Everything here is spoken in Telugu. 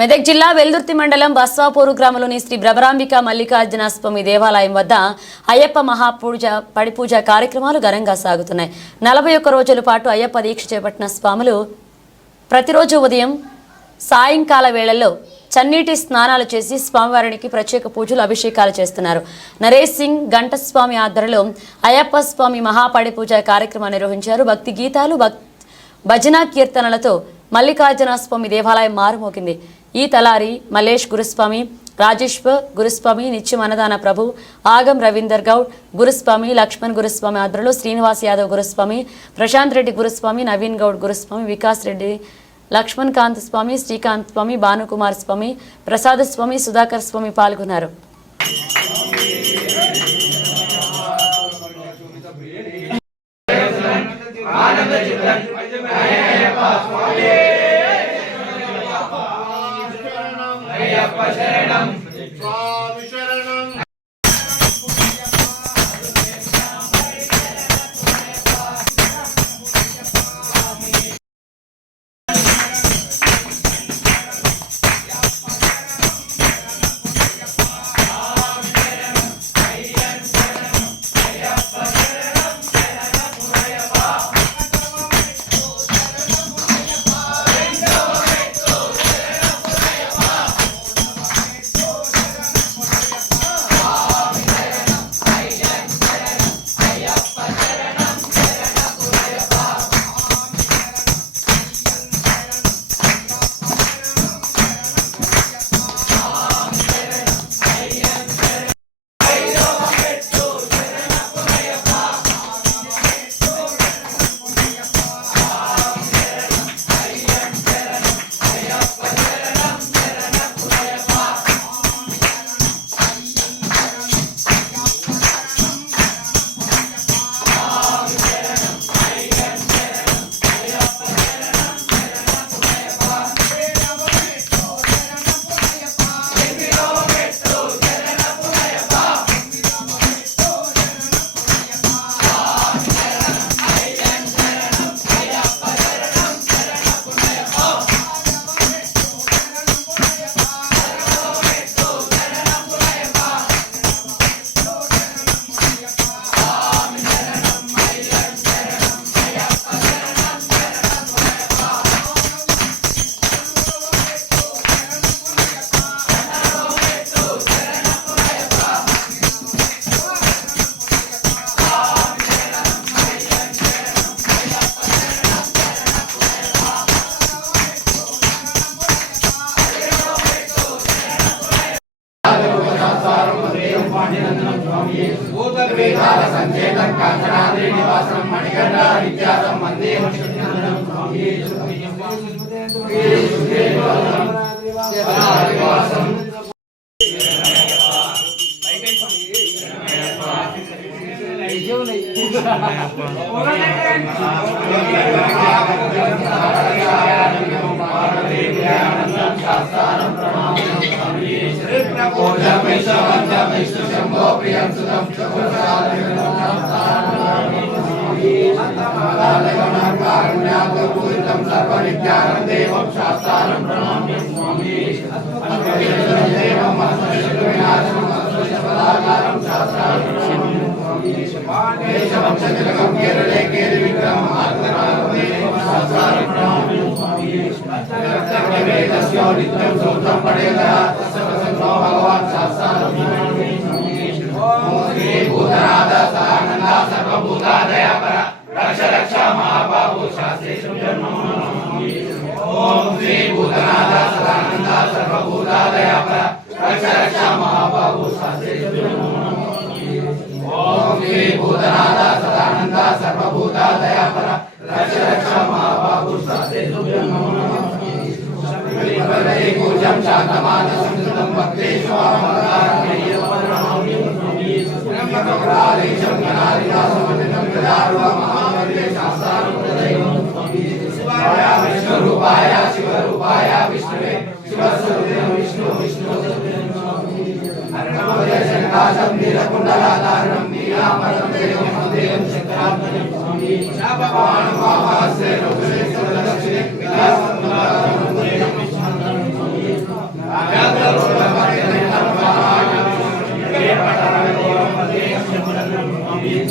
మెదక్ జిల్లా వెల్దుర్తి మండలం బస్వాపూరు గ్రామంలోని శ్రీ బ్రహ్మరాంబిక మల్లికార్జున స్వామి దేవాలయం వద్ద అయ్యప్ప మహాపూజ పడిపూజ కార్యక్రమాలు ఘనంగా సాగుతున్నాయి. 41 రోజుల పాటు అయ్యప్ప దీక్ష చేపట్టిన స్వాములు ప్రతిరోజు ఉదయం సాయంకాల వేళల్లో చన్నీటి స్నానాలు చేసి స్వామివారికి ప్రత్యేక పూజలు అభిషేకాలు చేస్తున్నారు. నరేష్ సింగ్ గంటస్వామి ఆధ్వర్యంలో అయ్యప్ప స్వామి మహాపడిపూజ కార్యక్రమాన్ని నిర్వహించారు. భక్తి గీతాలు భజన కీర్తనలతో మల్లికార్జున స్వామి దేవాలయం మారుమోగింది. ఈ తలారి మల్లేష్ గురుస్వామి, రాజేశ్వర్ గురుస్వామి, నిత్యం అన్నదాన ప్రభు, ఆగం రవీందర్ గౌడ్ గురుస్వామి, లక్ష్మణ్ గురుస్వామి ఆధ్వర్యంలో శ్రీనివాస్ యాదవ్ గురుస్వామి, ప్రశాంత్ రెడ్డి గురుస్వామి, నవీన్ గౌడ్ గురుస్వామి, వికాస్ రెడ్డి, లక్ష్మణ్ కాంత్ స్వామి, శ్రీకాంత్ స్వామి, భానుకుమార్ స్వామి, ప్రసాద్ స్వామి, సుధాకర్ స్వామి పాల్గొన్నారు. ఆమేన్